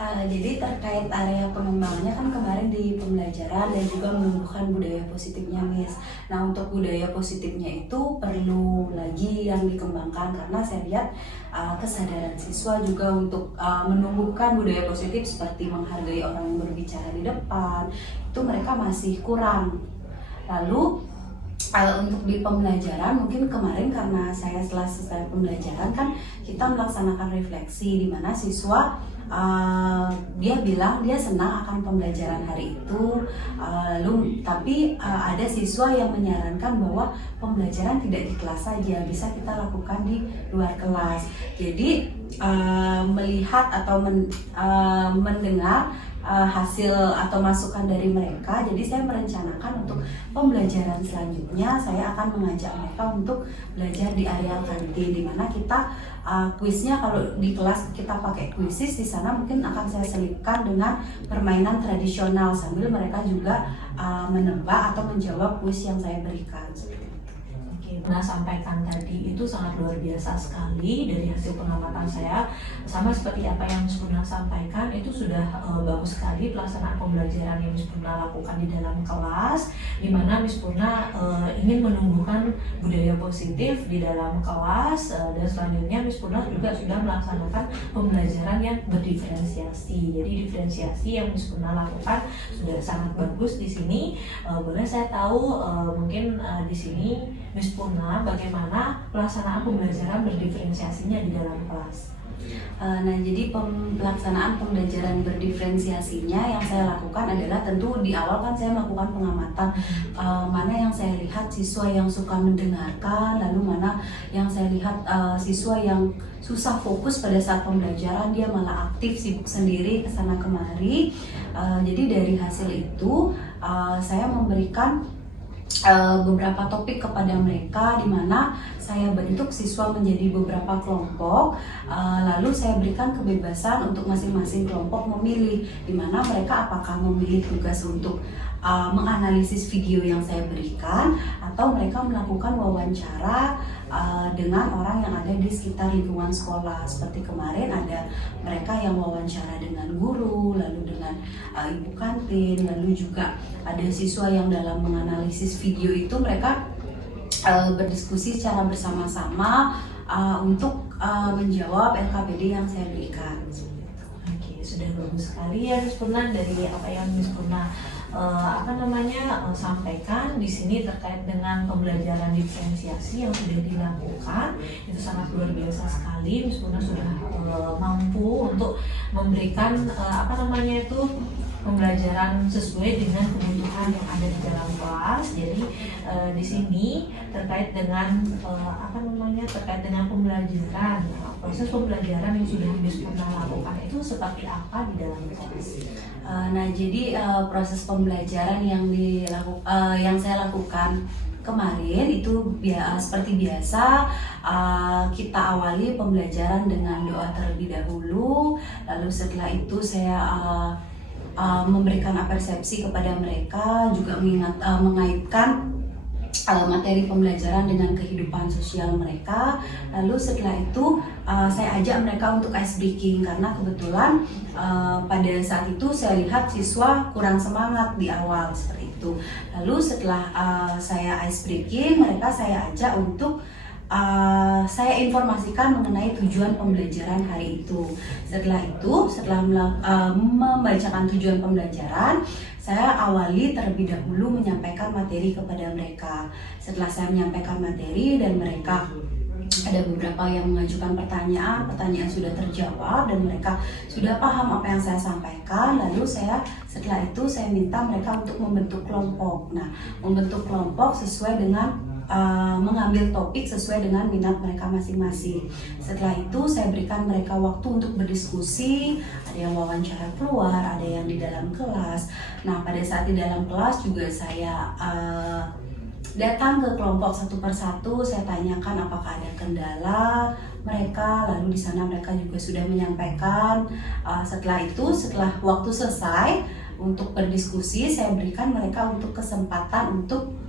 Jadi terkait area pengembangannya kan kemarin di pembelajaran dan juga menumbuhkan budaya positifnya Miss. Nah, untuk budaya positifnya itu perlu lagi yang dikembangkan, karena saya lihat kesadaran siswa juga untuk menumbuhkan budaya positif seperti menghargai orang yang berbicara di depan, itu mereka masih kurang. Lalu untuk di pembelajaran, mungkin kemarin karena saya setelah selesai pembelajaran kan kita melaksanakan refleksi, di mana siswa dia bilang dia senang akan pembelajaran hari itu, lalu tapi ada siswa yang menyarankan bahwa pembelajaran tidak di kelas saja, bisa kita lakukan di luar kelas. Jadi melihat atau mendengar hasil atau masukan dari mereka, jadi saya merencanakan untuk pembelajaran selanjutnya saya akan mengajak mereka untuk belajar di area kantin, di mana kita kuisnya, kalau di kelas kita pakai kuisis, di sana mungkin akan saya selipkan dengan permainan tradisional sambil mereka juga menebak atau menjawab kuis yang saya berikan. Nah, sampaikan tadi itu sangat luar biasa sekali. Dari hasil pengamatan saya, sama seperti apa yang Miss Purna sampaikan, itu sudah bagus sekali pelaksanaan pembelajaran yang Miss Purna lakukan di dalam kelas, di mana Miss Purna ingin menumbuhkan budaya positif di dalam kelas, dan selanjutnya Miss Purna juga sudah melaksanakan pembelajaran yang berdiferensiasi. Jadi diferensiasi yang Miss Purna lakukan sudah sangat bagus di sini. Boleh saya tahu mungkin di sini Miss Purna bagaimana pelaksanaan pembelajaran berdiferensiasinya di dalam kelas? Nah, jadi pelaksanaan pembelajaran berdiferensiasinya yang saya lakukan adalah, tentu di awal kan saya melakukan pengamatan mana yang saya lihat siswa yang suka mendengarkan, lalu mana yang saya lihat siswa yang susah fokus pada saat pembelajaran, dia malah aktif sibuk sendiri kesana kemari. Jadi dari hasil itu saya memberikan beberapa topik kepada mereka, di mana saya bentuk siswa menjadi beberapa kelompok, lalu saya berikan kebebasan untuk masing-masing kelompok memilih, di mana mereka apakah memilih tugas untuk menganalisis video yang saya berikan, atau mereka melakukan wawancara dengan orang yang ada di sekitar lingkungan sekolah. Seperti kemarin ada mereka yang wawancara dengan guru, lalu dengan ibu kantin, lalu juga ada siswa yang dalam menganalisis video itu mereka berdiskusi secara bersama-sama untuk menjawab LKPD yang saya berikan. Oke, sudah bagus sekali ya Miss Purna, dari apa yang Miss Purna sampaikan di sini terkait dengan pembelajaran diferensiasi yang sudah dilakukan. Itu sangat luar biasa sekali. Miss Purna sudah mampu untuk memberikan pembelajaran sesuai dengan kebutuhan yang ada di dalam kelas. Jadi di sini terkait dengan terkait dengan pembelajaran, proses pembelajaran yang sudah Miss Purna lakukan itu seperti apa di dalam kelas? Nah, jadi proses pembelajaran yang saya lakukan kemarin itu seperti biasa, kita awali pembelajaran dengan doa terlebih dahulu. Lalu setelah itu saya memberikan persepsi kepada mereka, juga mengaitkan materi pembelajaran dengan kehidupan sosial mereka. Lalu setelah itu saya ajak mereka untuk ice breaking, karena kebetulan pada saat itu saya lihat siswa kurang semangat di awal seperti itu. Lalu setelah saya ice breaking, mereka saya ajak untuk saya informasikan mengenai tujuan pembelajaran hari itu. Setelah membacakan tujuan pembelajaran, saya awali terlebih dahulu menyampaikan materi kepada mereka. Setelah saya menyampaikan materi dan mereka ada beberapa yang mengajukan pertanyaan sudah terjawab dan mereka sudah paham apa yang saya sampaikan. Lalu setelah itu saya minta mereka untuk membentuk kelompok. Nah, membentuk kelompok sesuai dengan mengambil topik sesuai dengan minat mereka masing-masing. Setelah itu saya berikan mereka waktu untuk berdiskusi, ada yang wawancara keluar, ada yang di dalam kelas. Nah, pada saat di dalam kelas juga saya datang ke kelompok satu persatu, saya tanyakan apakah ada kendala mereka, lalu di sana mereka juga sudah menyampaikan. Setelah waktu selesai untuk berdiskusi, saya berikan mereka untuk kesempatan untuk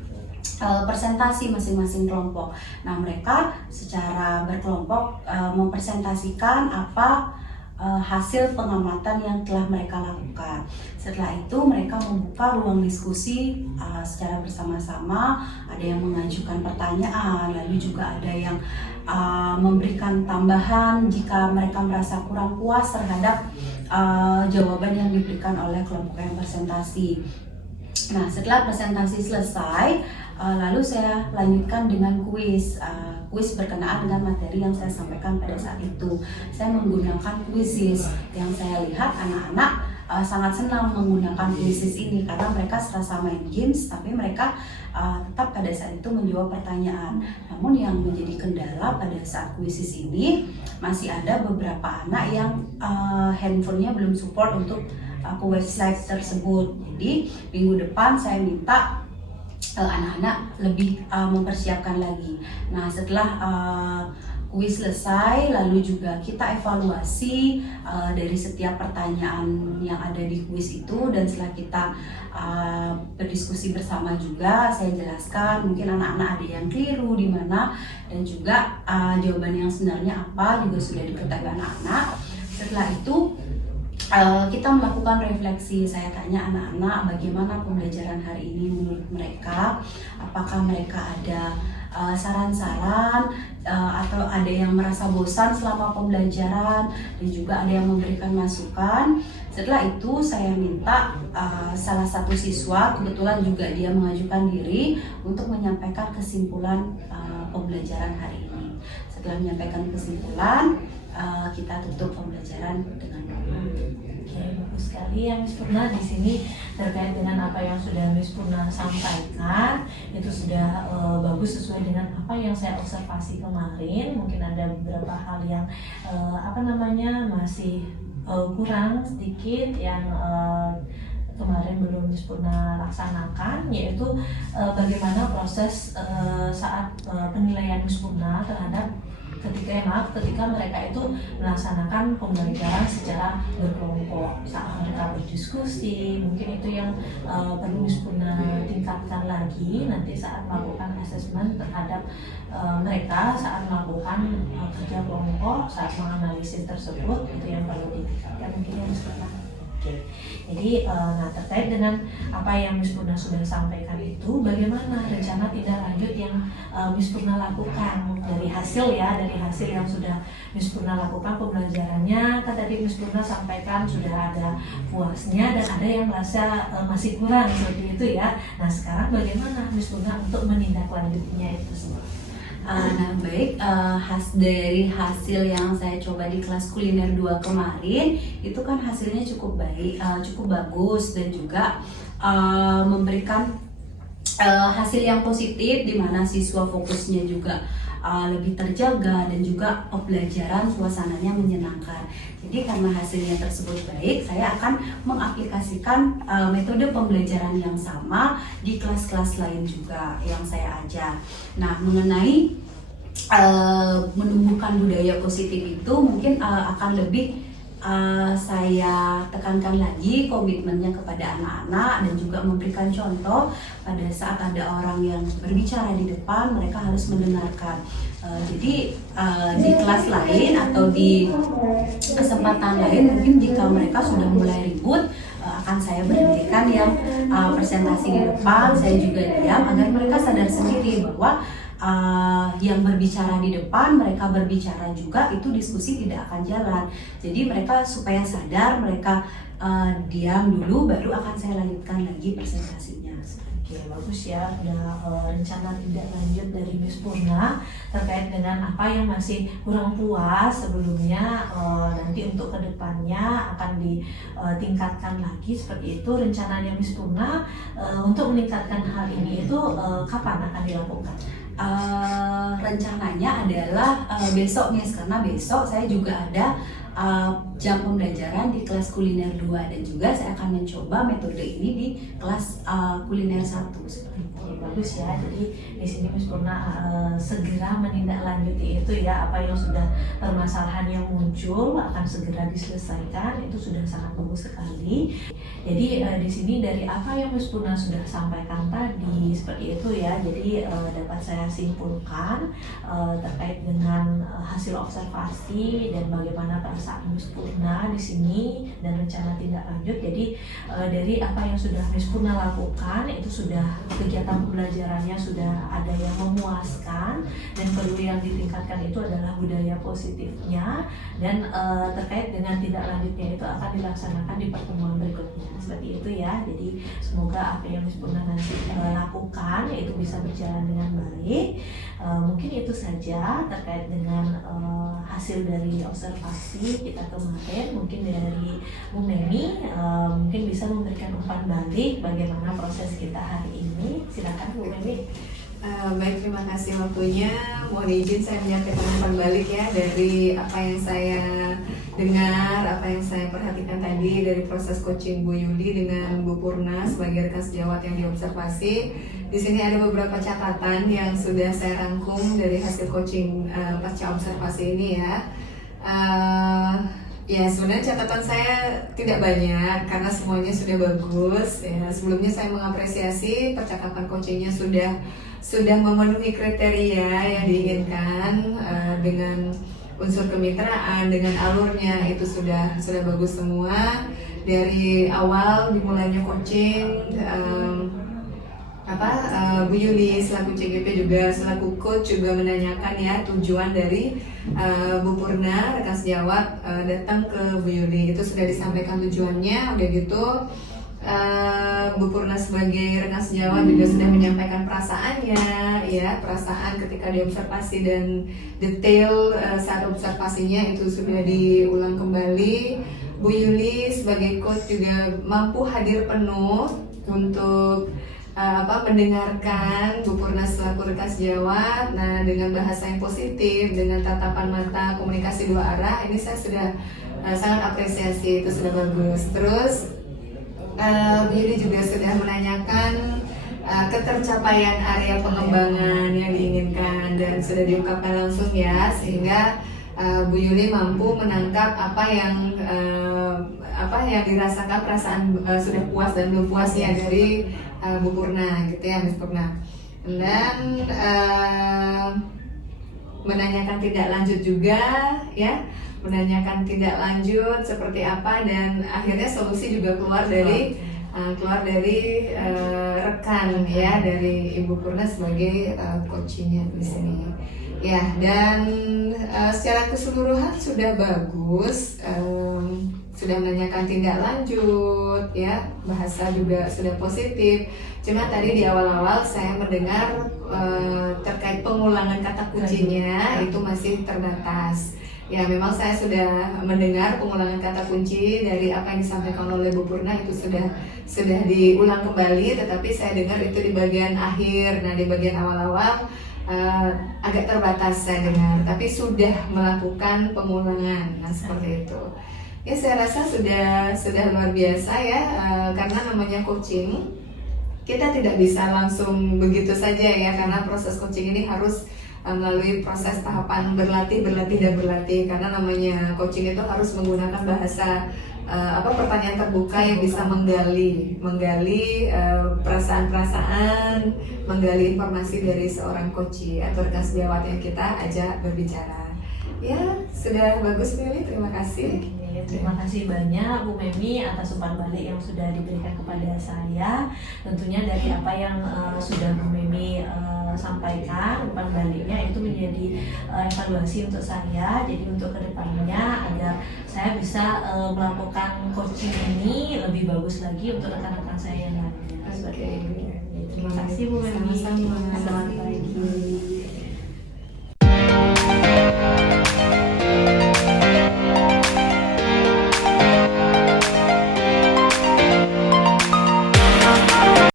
presentasi masing-masing kelompok. Nah, mereka secara berkelompok mempresentasikan apa hasil pengamatan yang telah mereka lakukan. Setelah itu mereka membuka ruang diskusi secara bersama-sama. Ada yang mengajukan pertanyaan, lalu juga ada yang memberikan tambahan jika mereka merasa kurang puas terhadap jawaban yang diberikan oleh kelompok yang presentasi. Nah, setelah presentasi selesai, lalu saya lanjutkan dengan kuis berkenaan dengan materi yang saya sampaikan pada saat itu. Saya menggunakan quizzes yang saya lihat anak-anak sangat senang menggunakan quizzes ini karena mereka serasa main games, tapi mereka tetap pada saat itu menjawab pertanyaan. Namun yang menjadi kendala pada saat quizzes ini, masih ada beberapa anak yang handphonenya belum support untuk ke website tersebut. Jadi minggu depan saya minta anak-anak lebih mempersiapkan lagi. Nah, setelah kuis selesai, lalu juga kita evaluasi dari setiap pertanyaan yang ada di kuis itu, dan setelah kita berdiskusi bersama juga, saya jelaskan mungkin anak-anak ada yang keliru di mana, dan juga jawaban yang sebenarnya apa juga sudah diketahui anak-anak. Setelah itu kita melakukan refleksi. Saya tanya anak-anak bagaimana pembelajaran hari ini menurut mereka, apakah mereka ada saran-saran atau ada yang merasa bosan selama pembelajaran, dan juga ada yang memberikan masukan. Setelah itu saya minta salah satu siswa, kebetulan juga dia mengajukan diri untuk menyampaikan kesimpulan pembelajaran hari ini. Setelah menyampaikan kesimpulan, kita tutup pembelajaran dengan doa. Oke, bagus sekali ya Miss Purna. Di sini terkait dengan apa yang sudah Miss Purna sampaikan, itu sudah bagus sesuai dengan apa yang saya observasi kemarin. Mungkin ada beberapa hal yang masih kurang sedikit yang kemarin belum Miss Purna laksanakan, yaitu bagaimana proses saat penilaian Miss Purna terhadap ketika mereka itu melaksanakan pembelajaran secara berkelompok, saat mereka berdiskusi. Mungkin itu yang perlu Miss Purna tingkatkan lagi nanti saat melakukan asesmen terhadap mereka saat melakukan kerja kelompok, saat menganalisis tersebut, itu yang perlu ditingkatkan mungkin ya Miss Purna. Oke. Jadi terkait dengan apa yang Miss Purna sudah sampaikan itu, bagaimana rencana tindak lanjut yang Miss Purna lakukan dari hasil yang sudah Miss Purna lakukan pembelajarannya. Kan tadi Miss Purna sampaikan sudah ada puasnya dan ada yang merasa masih kurang seperti itu ya. Nah sekarang bagaimana Miss Purna untuk menindaklanjutinya itu semua? Nah baik, dari hasil yang saya coba di kelas kuliner 2 kemarin itu kan hasilnya cukup baik, cukup bagus dan juga memberikan hasil yang positif di mana siswa fokusnya juga lebih terjaga dan juga pembelajaran suasananya menyenangkan. Jadi karena hasilnya tersebut baik, saya akan mengaplikasikan metode pembelajaran yang sama di kelas-kelas lain juga yang saya ajar. Nah, mengenai menumbuhkan budaya positif itu mungkin akan lebih saya tekankan lagi komitmennya kepada anak-anak dan juga memberikan contoh pada saat ada orang yang berbicara di depan, mereka harus mendengarkan. Jadi di kelas lain atau di kesempatan lain mungkin jika mereka sudah mulai ribut, akan saya berhentikan yang presentasi di depan, saya juga diam agar mereka sadar sendiri bahwa yang berbicara di depan, mereka berbicara juga, itu diskusi tidak akan jalan. Jadi mereka supaya sadar, mereka diam dulu, baru akan saya lanjutkan lagi presentasinya. Oke, bagus ya, ada rencana tindak lanjut dari Miss Purna terkait dengan apa yang masih kurang puas sebelumnya, nanti untuk kedepannya akan ditingkatkan lagi seperti itu. Rencananya Miss Purna untuk meningkatkan hal ini itu kapan akan dilakukan? Rencananya adalah besok Miss, karena besok saya juga ada jam pembelajaran di kelas kuliner 2 dan juga saya akan mencoba metode ini di kelas kuliner 1. Oke, bagus ya. Jadi di sini Miss Purna segera menindaklanjuti itu ya, apa yang sudah permasalahan yang muncul akan segera diselesaikan, itu sudah sangat bagus sekali. Jadi di sini dari apa yang Miss Purna sudah sampaikan tadi seperti itu ya. Jadi dapat saya simpulkan terkait dengan hasil observasi dan bagaimana perasaan Miss Purna di sini dan rencana tindak lanjut. Jadi dari apa yang sudah Miss Purna lakukan itu sudah kegiatan pembelajarannya sudah ada yang memuaskan dan perlu yang ditingkatkan itu adalah budaya positifnya, dan terkait dengan tindak lanjutnya itu akan dilaksanakan di pertemuan berikutnya seperti itu ya. Jadi semoga apa yang Miss Purna nanti lakukan itu bisa berjalan dengan baik. Mungkin itu saja terkait dengan hasil dari observasi kita kemarin. Mungkin dari Bu Memi mungkin bisa memberikan umpan balik bagaimana proses kita hari ini. Silakan Bu Memi. Baik, terima kasih waktunya. Mohon izin saya menyampaikan umpan balik ya dari apa yang saya dengar, apa yang saya perhatikan tadi dari proses coaching Bu Yuli dengan Bu Purna sebagai rekan sejawat yang diobservasi. Di sini ada beberapa catatan yang sudah saya rangkum dari hasil coaching pasca observasi ini ya. Ya sebenarnya catatan saya tidak banyak karena semuanya sudah bagus ya. Sebelumnya saya mengapresiasi percakapan coachingnya sudah memenuhi kriteria yang diinginkan, dengan unsur kemitraan, dengan alurnya itu sudah bagus semua. Dari awal dimulainya coaching, Bu Yuli selaku CGP juga selaku coach juga menanyakan ya tujuan dari Bu Purna rekan sejawat datang ke Bu Yuli, itu sudah disampaikan tujuannya. Udah gitu Bu Purna sebagai rekan sejawat juga sudah menyampaikan perasaannya ya, perasaan ketika diobservasi dan detail saat observasinya itu sudah diulang kembali. Bu Yuli sebagai coach juga mampu hadir penuh untuk mendengarkan Bu Purna selaku rekan sejawat. Nah, dengan bahasa yang positif, dengan tatapan mata, komunikasi dua arah, ini saya sudah sangat apresiasi, itu sudah bagus. Terus Bu Yuli juga sudah menanyakan ketercapaian area pengembangan yang diinginkan dan sudah diungkapkan langsung ya, sehingga Bu Yuli mampu menangkap apa yang dirasakan perasaan sudah puas dan belum puasnya dari Bu Purna gitu ya, Miss Purna. Dan menanyakan tindak lanjut juga ya, menanyakan tindak lanjut seperti apa, dan akhirnya solusi juga keluar dari rekan ya, dari Ibu Purna sebagai coachingnya di sini ya. Dan secara keseluruhan sudah bagus, sudah menanyakan tindak lanjut ya, bahasa juga sudah positif. Cuma tadi di awal-awal saya mendengar terkait pengulangan kata kuncinya itu masih terbatas. Ya, memang saya sudah mendengar pengulangan kata kunci dari apa yang disampaikan oleh Bu Purna itu sudah diulang kembali, tetapi saya dengar itu di bagian akhir. Nah, di bagian awal-awal agak terbatas saya dengar, tapi sudah melakukan pengulangan. Nah, seperti itu. Ya, saya rasa sudah luar biasa ya, karena namanya coaching, kita tidak bisa langsung begitu saja ya, karena proses coaching ini harus melalui proses tahapan berlatih, karena namanya coaching itu harus menggunakan bahasa pertanyaan terbuka yang bisa menggali perasaan-perasaan, menggali informasi dari seorang coach atau rekan sejawat yang kita ajak berbicara. Ya, sudah bagus Mimi, terima kasih. Terima kasih banyak Bu Memi atas umpan balik yang sudah diberikan kepada saya. Tentunya dari apa yang sudah Bu Memi sampaikan, umpan baliknya itu menjadi evaluasi untuk saya. Jadi untuk kedepannya agar saya bisa melakukan coaching ini lebih bagus lagi untuk rekan-rekan saya yang lainnya. Oke. Terima kasih Bu Memi. Sama-sama. Selamat pagi.